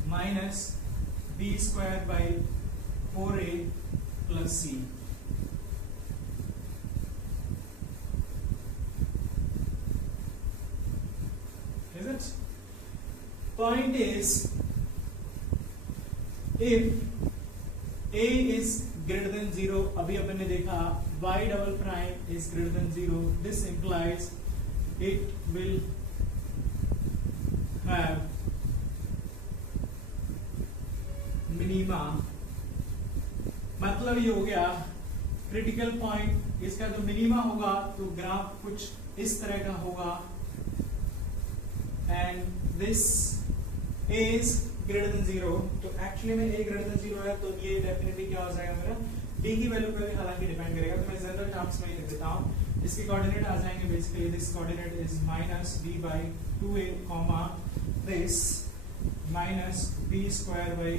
minus b square by 4a plus c। Is it? Point is, if a is greater than 0, अभी अपन ने देखा y double prime is greater than 0, this implies it will have minima। मतलब ये हो गया क्रिटिकल पॉइंट, इसका जो मिनिमा होगा तो ग्राफ कुछ इस तरह का होगा and this is greater than 0। तो एक्चुअली में a greater than 0 है तो ये डेफिनेटली क्या हो जाएगा मेरा b की वैल्यू पे भी हालांकि डिपेंड करेगा। तो मैं जनरल टर्म्स में ही लिख देता हूँ, इसके कोऑर्डिनेट आ जाएंगे basically this coordinate is minus b by 2a comma this minus b square by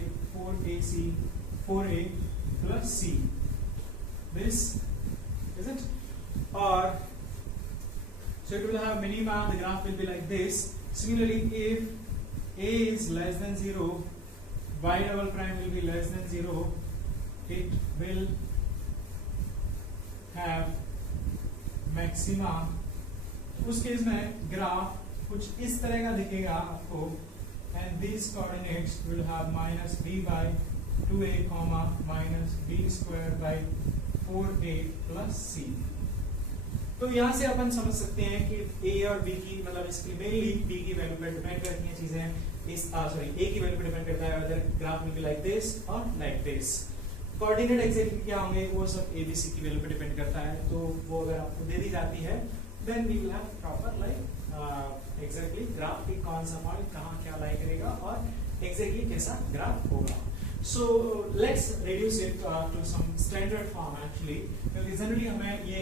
4a plus c, this is it. और so it will have minima, the graph will be like this। Similarly, if a is less than 0, y double prime will be less than 0, it will have maxima। उस केस में ग्राफ कुछ इस तरह का दिखेगा आपको and these coordinates will have minus b by 2a comma minus b square by 4a plus c। तो यहाँ से अपन समझ सकते हैं कि a और b की मतलब इसकी मेनली b की वैल्यू पर डिपेंड करती हैं चीजें, इस सॉरी a की वैल्यू पर डिपेंड करता है whether graph will be like this और like this। कोऑर्डिनेट एग्जैक्टली क्या होंगे वो सब a b c की वैल्यू पर डिपेंड करता है, तो वो अगर आपको दे दी जाती है then we will have proper like exactly graph की कौन सा पॉइंट कहाँ क्या लाई करेगा और एग्जैक्टली कैसा ग्राफ होगा। So let's reduce it to some standard form actually, क्योंकि जनरली हमें ये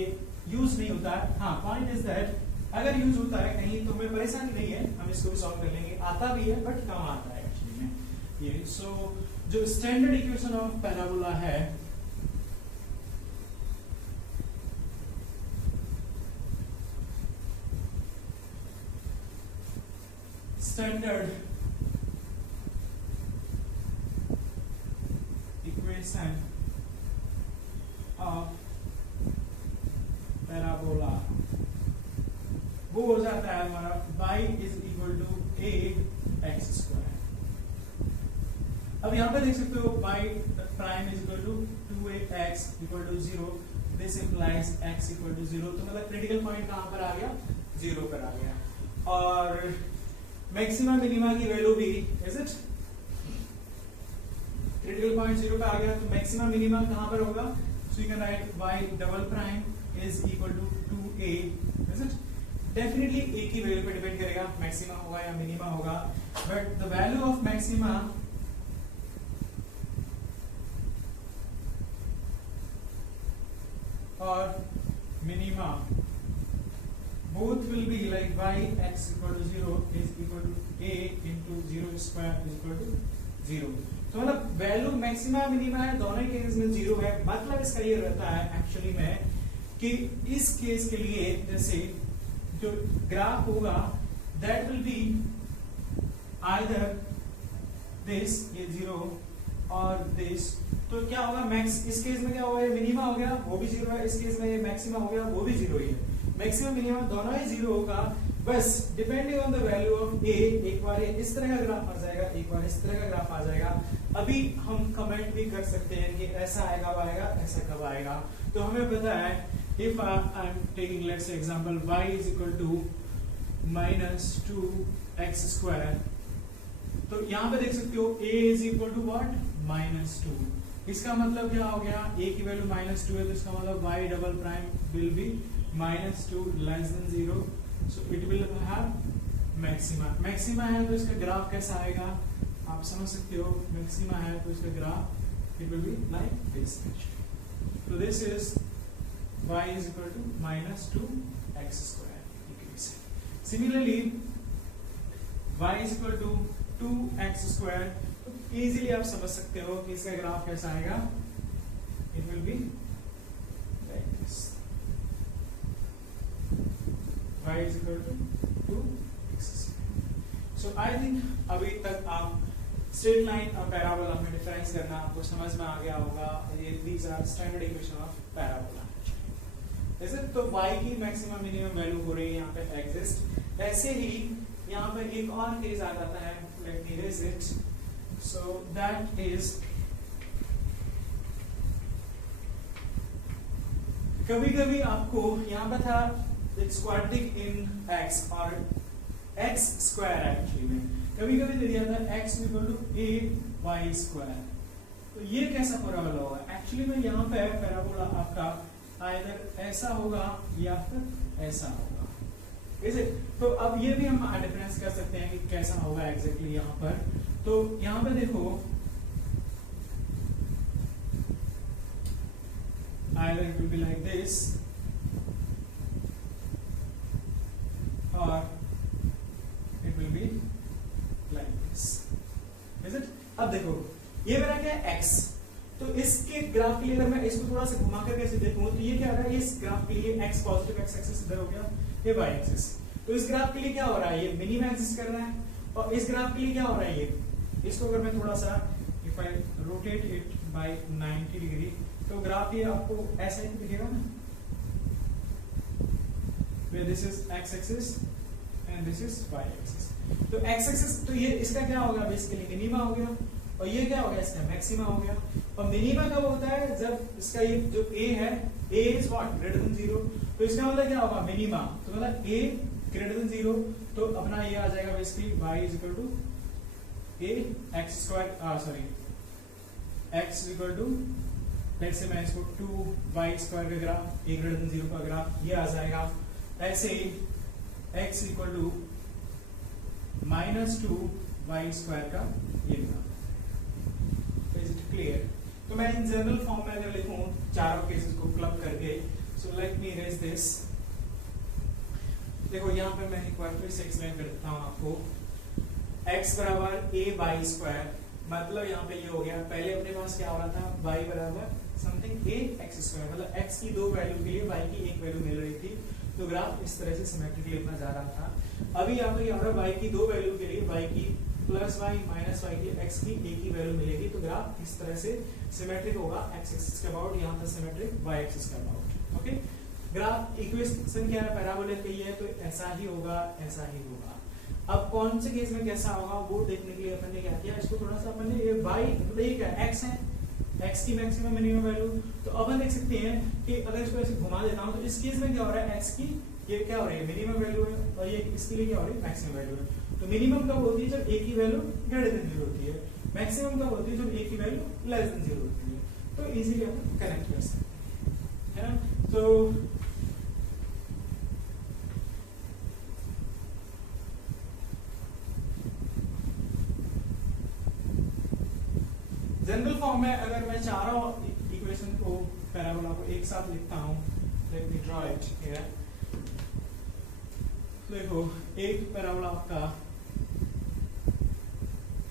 यूज नहीं होता है। हाँ, पॉइंट इज दैट अगर यूज होता है कहीं तो हमें परेशानी नहीं है, हम इसको भी सॉल्व कर लेंगे, आता भी है बट कम आता है एक्चुअली में ये। सो जो स्टैंडर्ड इक्वेशन ऑफ पैराबोला है स्टैंडर्ड इक्वेशन ऑफ पैराबोला वो हो जाता है हमारा y is equal to a X square. अब यहाँ पे देख सकते हो y prime is equal to 2ax equal to 0, this implies x equal to 0। तो मतलब क्रिटिकल पॉइंट कहाँ पर आ गया, 0 पर आ गया। और मैक्सिमा मिनिमा की वैल्यू भी इज इट क्रिटिकल पॉइंट 0 पे आ गया, तो मैक्सिमा मिनिमा कहाँ पर होगा, सो you can write y double prime is equal to 2a, is it? Definitely a की वैल्यू पे डिपेंड करेगा मैक्सिमा होगा या मिनिमा होगा, but the value of maxima और minima both will be like y x equal to 0 is equal to a into 0 square is equal to zero. तो मतलब वैल्यू मैक्सिमा मिनिमा है, दोनों ही केसेस में जीरो है। मतलब इसका ये रहता है एक्चुअली में कि इस केस के लिए जैसे जो ग्राफ होगा that will be either this, ये जीरो और दिस। तो क्या होगा, मैक्स इस केस में क्या होगा, ये मिनिमा हो गया वो भी जीरो है, इस केस में ये मैक्सिमा हो गया वो भी जीरो ही है। मैक्सिमम मिनिमम दोनों ही जीरो होगा, बस depending on the value of a. एक बार इस तरह का ग्राफ आ जाएगा, एक बार इस तरह का ग्राफ आ जाएगा। अभी हम कमेंट भी कर सकते हैं कि ऐसा आएगा कब आएगा, ऐसा कब आएगा। तो हमें पता है if I am taking let's example y is equal to -2x², तो यहाँ पे देख सकते हो a is equal to what, -2। इसका मतलब क्या हो गया, a की वैल्यू -2 है, तो इसका मतलब y double prime will be -2 less than 0, so it will have maxima. Maxima है तो इसका ग्राफ कैसा आएगा आप समझ सकते हो, मैक्सिमा है तो इसका graph it will be like this. तो this is y is equal to -2x²। Similarly, y is equal to 2x²। तो इजीली आप समझ सकते हो कि इसका ग्राफ कैसा आएगा, it will be like this, y is equal to 2x²। So I think अभी तक आप स्ट्रेट लाइन और पैराबोला में डिफरेंस करना आपको समझ में आ गया होगा। ये these are standard equation of parabola. जैसे तो y की मैक्सिमम मिनिमम वैल्यू हो रही है यहाँ पे एग्जिस्ट, ऐसे ही यहाँ पे एक और केस आ जाता है, let me erase it, so that is कभी कभी आपको यहाँ पे था इट्स क्वाड्रेटिक इन x और x² एक्चुअली में कभी कभी दे दिया था x इक्वल टू ay²। तो ये कैसा पैराबोला होगा, एक्चुअली में यहाँ पे पैराबोला आपका आइदर ऐसा होगा या फिर ऐसा होगा, इसे। तो अब ये भी हम डिफरेंस कर सकते हैं कि कैसा होगा एग्जैक्टली यहाँ पर। तो यहाँ पे देखो either it will be like this और it will be like this, is it. अब देखो ये मेरा क्या है x, तो इसके ग्राफ के लिए अगर मैं इसको थोड़ा सा घुमा कर कैसे देखूं तो ये क्या रहा है, इस ग्राफ के लिए x पॉजिटिव x एक्सिस इधर हो गया, ये y एक्सिस। तो इस ग्राफ के लिए क्या हो रहा है, ये मिनिमम एग्जिस्ट कर रहा है, और इस ग्राफ के लिए क्या हो रहा है, ये इसको अगर मैं थोड़ा सा if I rotate it by 90 degree तो ग्राफ ये आपको ऐसा ही दिखेगा ना, where this is x axis and this is y axis। तो x axis तो ये इसका क्या होगा, बेसिकली मिनिमा हो गया, और ये क्या हो गया, इसका मैक्सिमा हो गया। और मिनिमा कब होता है, जब इसका ये जो a है, a is what greater than 0, तो इसका मतलब क्या होगा मिनिमा, तो मतलब a ग्रेटर देन 0, तो अपना ये आ जाएगा basically y is equal to a x², sorry x is equal to let's say मैं इसको 2y² का ग्राफ, a ग्रेटर देन 0 का ग्राफ ये आ जाएगा। ऐसे ही x इक्वल टू -2y² का ये ग्राफ। क्लियर। तो मैं इन जनरल फॉर्म में अगर लिखूं चारों केसेस को क्लब करके, so let me erase this. देखो यहाँ पे मैं एक बार फिर से एक्सप्लेन कर देता हूँ आपको। x बराबर a² मतलब यहाँ पे ये हो गया, पहले अपने पास क्या हो रहा था, y बराबर समथिंग ax², मतलब x की दो वैल्यू के लिए y की एक वैल्यू मिल रही थी, तो ग्राफ इस तरह से सिमेट्रिकली अपना जा रहा था। अभी यहाँ पे क्या हो रहा है, y की दो वैल्यू के लिए y की प्लस y माइनस y की x की एक ही वैल्यू मिलेगी, तो ग्राफ इस तरह से सिमेट्रिक होगा x एक्सिस के अबाउट, यहाँ पर सिमेट्रिक y एक्सिस के अबाउट। ओके, ग्राफ इक्वेशन क्या है, पैराबोला का ही है, तो ऐसा ही होगा, ऐसा ही होगा। अब कौन से केस में कैसा होगा वो देखने के लिए अपन ने क्या किया, इसको थोड़ा सा अपन ने ये y मतलब ये क्या x है, x की मैक्सिमम मिनिमम वैल्यू, तो अपन देख सकते हैं कि अगर इसको ऐसे घुमा देता हूँ तो इस केस में क्या हो रहा है, x की ये क्या हो रही है मिनिमम वैल्यू है, और ये इसके लिए क्या हो रही है मैक्सिमम वैल्यू है। तो मिनिमम कब होती है, जब a की वैल्यू ग्रेटर देन 0 होती है, मैक्सिमम कब होती है, जब a की वैल्यू लेस देन 0 होती है। तो इजीली अपन कनेक्ट कर सकते हैं, है ना। तो जनरल फॉर्म में अगर मैं चारों इक्वेशन को पैराबोला को एक साथ लिखता हूं, let me draw it here. देखो एक पैराबोला आपका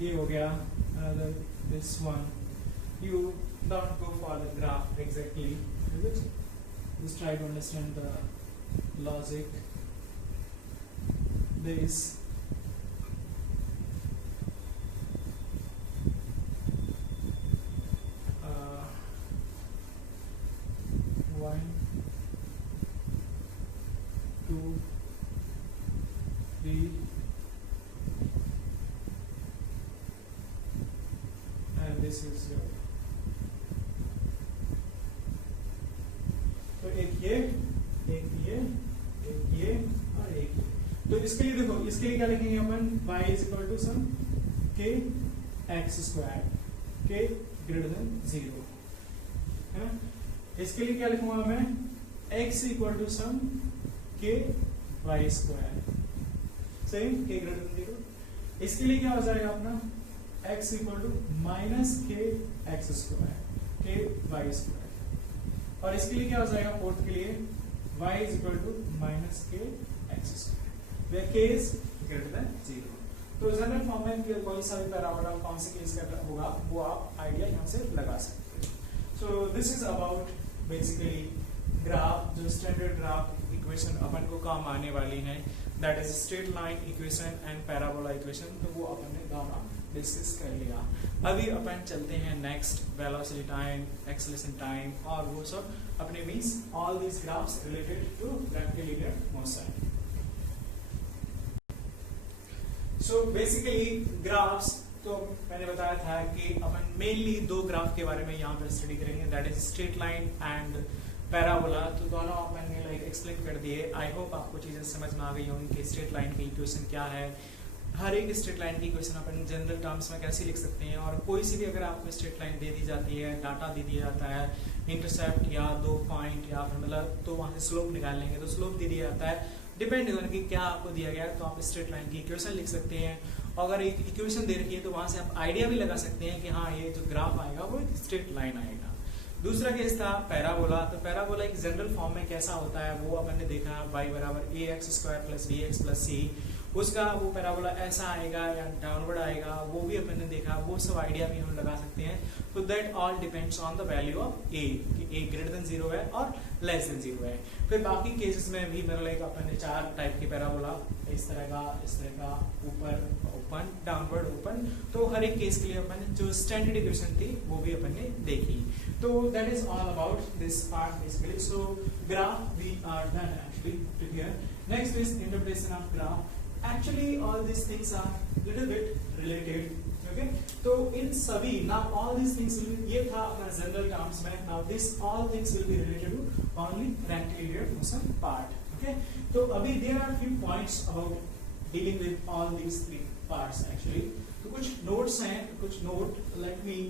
ये हो गया another this one. You don't go for the graph exactly, is it? Just try to understand the logic. This one, two, three, and this is your. तो एक ये और एक ये। तो इसके लिए देखो, इसके लिए क्या लिखेंगे अपन, y is equal to some k x square, k greater than 0, है ना। इसके लिए क्या लिखूंगा मैं, x equal to some k y square, सही, k ग्रेटर देन 0। इसके लिए क्या हो जाएगा अपना, x equal to minus k x square, k y square. और इसके लिए क्या हो जाएगा, फोर्थ के लिए y is equal to minus k x square, where k is greater than 0। तो जनरल फॉर्म में कोई सा भी पैराबोला कौन से केस का होगा वो आप आइडिया यहाँ से लगा सकते हैं। सो this is about basically graph, जो स्टैंडर्ड ग्राफ इक्वेशन अपन को काम आने वाली है, that is straight line equation and parabola equation. तो वो अपन ने दोनों डिस्कस कर लिया। अभी अपन चलते हैं next, velocity time, acceleration time और वो सब अपने means all these graphs related to rectilinear motion. So basically graphs, तो मैंने बताया था कि अपन मेनली दो ग्राफ के बारे में यहाँ पर स्टडी करेंगे, that is straight line and parabola. तो दोनों अपन ने लाइक एक्सप्लेन कर दिए। आई होप आपको चीजें समझ में आ गई होंगी कि स्ट्रेट लाइन की इक्वेशन क्या है, हर एक स्ट्रेट लाइन की इक्वेशन अपन जनरल टर्म्स में कैसे लिख सकते हैं, और कोई सी भी अगर आपको स्ट्रेट लाइन दे दी जाती है, डाटा दे दिया जाता है, इंटरसेप्ट या दो पॉइंट या फिर मतलब, तो वहां से स्लोप निकाल लेंगे, तो स्लोप दे दिया जाता है, डिपेंड होगा कि क्या आपको दिया गया है, तो आप स्ट्रेट लाइन की इक्वेशन लिख सकते हैं। अगर एक इक्वेशन दे रखी है तो वहां से आप आइडिया भी लगा सकते हैं कि हाँ ये जो ग्राफ आएगा वो एक स्ट्रेट लाइन आएगा। दूसरा केस था पैराबोला। तो पैराबोला एक जनरल फॉर्म में कैसा होता है वो अपन ने देखा, y बराबर a x square plus b x plus c, उसका वो पैराबोला ऐसा आएगा या डाउनवर्ड आएगा, वो भी अपन ने देखा, वो सब आइडिया भी हम लगा सकते हैं। तो that all depends on the value of a, कि ए ग्रेटर देन 0 है और लेस देन 0 है। फिर बाकी केसेस में भी मतलब लाइक अपन ने 4 टाइप के पैराबोला, इस तरह का, ऊपर ओपन, डाउनवर्ड ओपन, तो हर एक केस के लिए अपन जो स्टैंडर्ड इक्वेशन थी वो भी अपन ने देखी। तो that is all about this part basically. So graph we are done actually to here. Next is interpretation of graph. Actually all these things are little bit related, okay? तो इन सभी, now all these things will be, ये था अपना जनरल टर्म्स में, now this all things will be related to only rectilinear motion part, okay? तो अभी there are few points about dealing with all these three parts actually. तो कुछ notes हैं, कुछ note, let me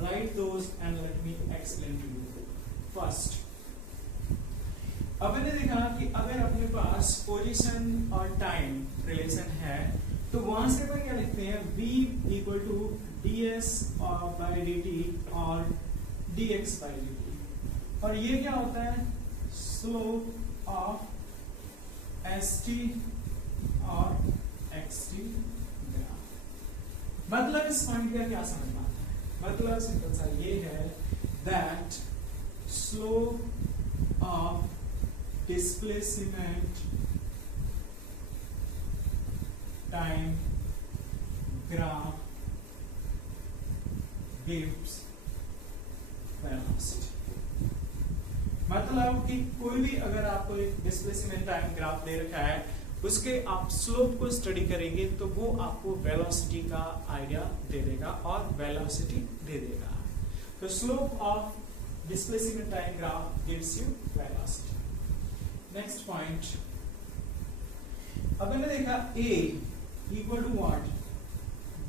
write those and let me explain to you. First, अपन ने देखा कि अगर अपने पास पोजीशन और टाइम रिलेशन है तो वहां से अपन क्या लिखते हैं, v equal to ds by dt और dx बाय dt, और ये क्या होता है, स्लोप ऑफ st और xt ग्राफ। मतलब इस पॉइंट का क्या समझना आता है, मतलब सिंपल सा ये है that slope of displacement time graph gives velocity। मतलब कि कोई भी अगर आपको एक डिस्प्लेसमेंट टाइम ग्राफ दे रखा है, उसके आप स्लोप को स्टडी करेंगे तो वो आपको वेलोसिटी का आइडिया दे देगा और वेलोसिटी दे देगा। तो slope of displacement time graph gives you velocity. Next point, अब मैंने देखा a equal to what,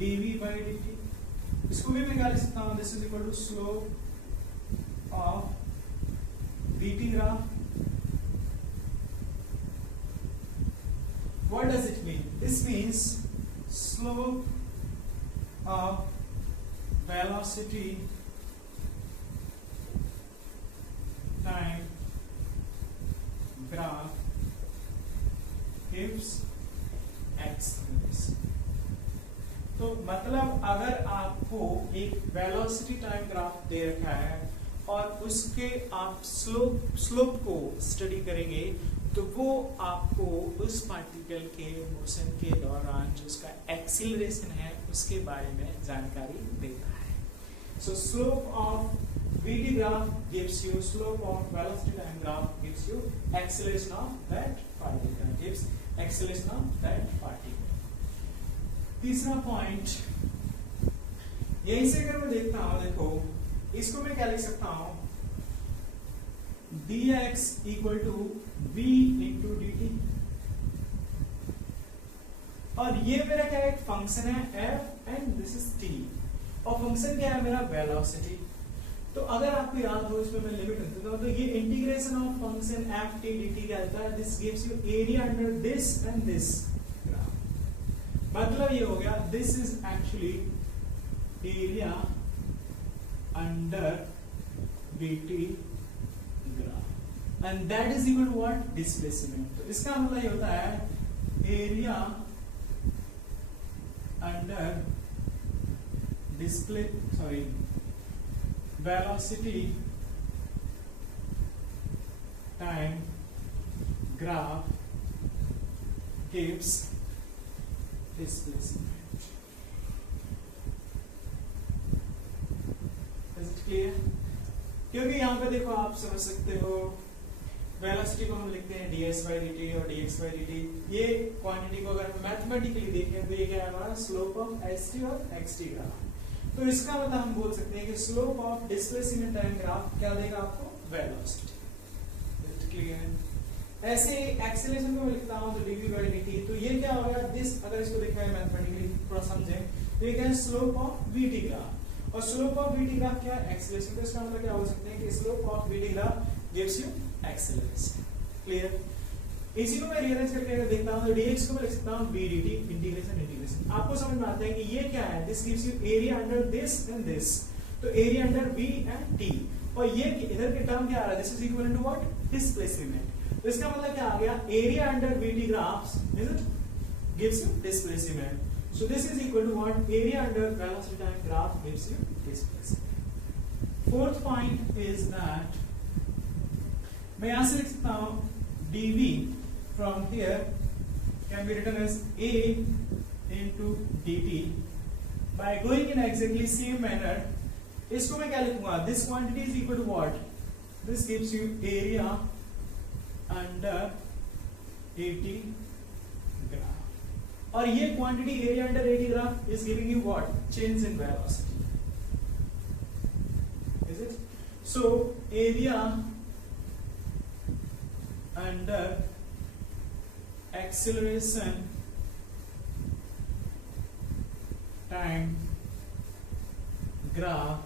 dv by dt, इसको भी मैं क्या लिख सकता हूं, this is equal to slope of vt graph. What does it mean, this means slope of velocity time graph gives x। तो मतलब अगर आपको एक वेलोसिटी टाइम ग्राफ दे रखा है और उसके आप स्लोप को स्टडी करेंगे तो वो आपको उस पार्टिकल के मोशन के दौरान जो उसका एक्सीलरेशन है उसके बारे में जानकारी देता है. सो slope of VT graph gives you slope of velocity time graph gives you acceleration of that particle, gives acceleration of that particle. तीसरा पॉइंट यहीं से अगर मैं देखता हूं, देखो इसको मैं क्या लिख सकता हूं, dx equal to v into dt, और ये मेरा क्या एक फंक्शन है f and this is t, और फंक्शन क्या है मेरा वेलोसिटी. तो अगर आपको याद हो इसमें मैं लिमिट रख देता हूं, तो ये integration of function F T dt क्या होता है, this gives you area under this and this graph. मतलब ये हो गया this is actually area under bt graph and that is equal to what, displacement. तो इसका मतलब ये होता है area under velocity time graph gives displacement. Is it clear? क्योंकि यहाँ पे देखो आप समझ सकते हो वेलोसिटी को हम लिखते हैं ds by dt और dx by dt. ये क्वांटिटी को अगर मैथमेटिकली देखें तो ये क्या है हमारा स्लोप ऑफ st और xt ग्राफ. तो इसका मतलब हम बोल सकते हैं कि slope of displacement time graph क्या देगा आपको, वेलोसिटी. क्लियर? ऐसे एक्सीलरेशन को मैं लिखता हूं तो dv by dt, तो ये क्या हो गया, दिस अगर इसको देखा है मैथमेटिकली थोड़ा समझें तो ये क्या है स्लोप ऑफ vt ग्राफ, और स्लोप ऑफ vt ग्राफ क्या है, एक्सीलरेशन. तो इसका मतलब क्या हो सकते हैं कि slope of vt graph gives you acceleration. Clear? इसी को मैं रिअरेंज करके अगर देखता हूं तो dx को मैं लिख सकता हूं v dt इंटीग्रेशन. आपको समझ में आता है कि ये क्या है, this gives you area under this and this, तो area under v and t, और ये इधर के टर्म क्या आ रहा है, this is equal to what, displacement. तो इसका मतलब क्या आ गया, area under vt graphs is it gives you displacement. So this is equal to what, area under velocity time graph gives you displacement. Fourth point is that मैं यहां से लिख सकता हूं dv from here can be written as a into dt by going in exactly same manner. इसको मैं क्या लिखूंगा, this quantity is equal to what, this gives you area under 80 graph, और ये quantity area under 80 graph is giving you what, change in velocity, is it? So area under acceleration time graph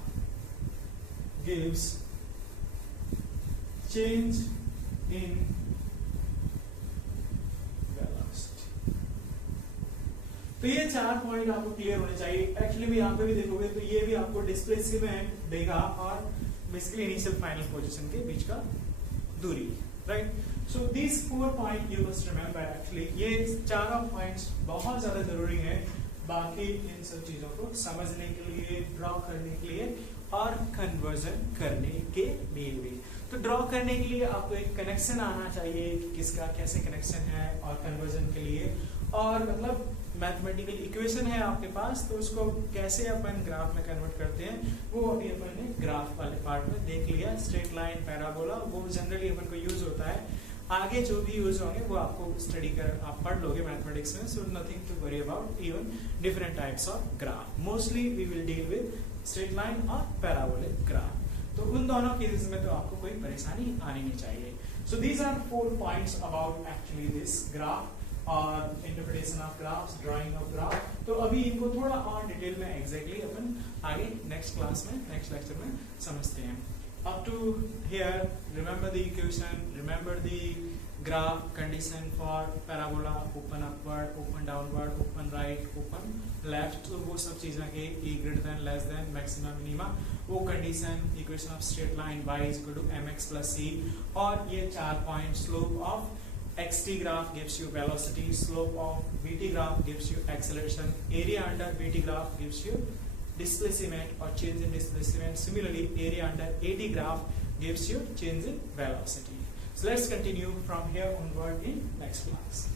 gives change in velocity. तो ये चार पॉइंट आपको क्लियर होने चाहिए. एक्चुअली में यहाँ पे भी देखोगे तो ये भी आपको डिस्प्लेसमेंट देगा और बेसिकली इनिशियल फाइनल पोजीशन के बीच का दूरी, right? So this 4 point you must remember. Actually ये चारों पॉइंट्स बहुत ज्यादा जरूरी है बाकी इन सब चीजों को समझने के लिए, ड्रॉ करने के लिए और कन्वर्जन करने के लिए भी. तो ड्रॉ करने के लिए आपको एक कनेक्शन आना चाहिए कि किसका कैसे कनेक्शन है, और कन्वर्जन के लिए और मतलब मैथमेटिकल इक्वेशन है आपके पास तो उसको कैसे अपन ग्राफ में कन्वर्ट करते हैं वो अभी अपन ने ग्राफ वाले पार्ट में देख लिया. स्ट्रेट लाइन, पैराबोला, वो जनरली अपन को यूज होता है. आगे जो भी यूज होंगे वो आपको स्टडी कर आप पढ़ लोगे मैथमेटिक्स में. So nothing to worry about. Even different types of graph, mostly we will deal with straight line और पैराबोलिक ग्राफ. तो उन दोनों केसेस में तो आपको कोई परेशानी आनी नहीं चाहिए. So these are 4 points about actually this graph और interpretation of graphs, drawing of graph. तो अभी इनको थोड़ा और डिटेल में एग्जैक्टली अपन आगे नेक्स्ट क्लास में, नेक्स्ट लेक्चर में समझते हैं. Up to here, remember the equation, remember the graph condition for parabola, open upward, open downward, open right, open left. तो वो सब चीजें के e greater than, less than, maxima, minima, वो condition, equation of straight line y is equal to mx plus c, और ये 4 point slope of xt graph gives you velocity, slope of vt graph gives you acceleration, area under vt graph gives you displacement or change in displacement. Similarly, area under AT graph gives you change in velocity. So let's continue from here onward in next class.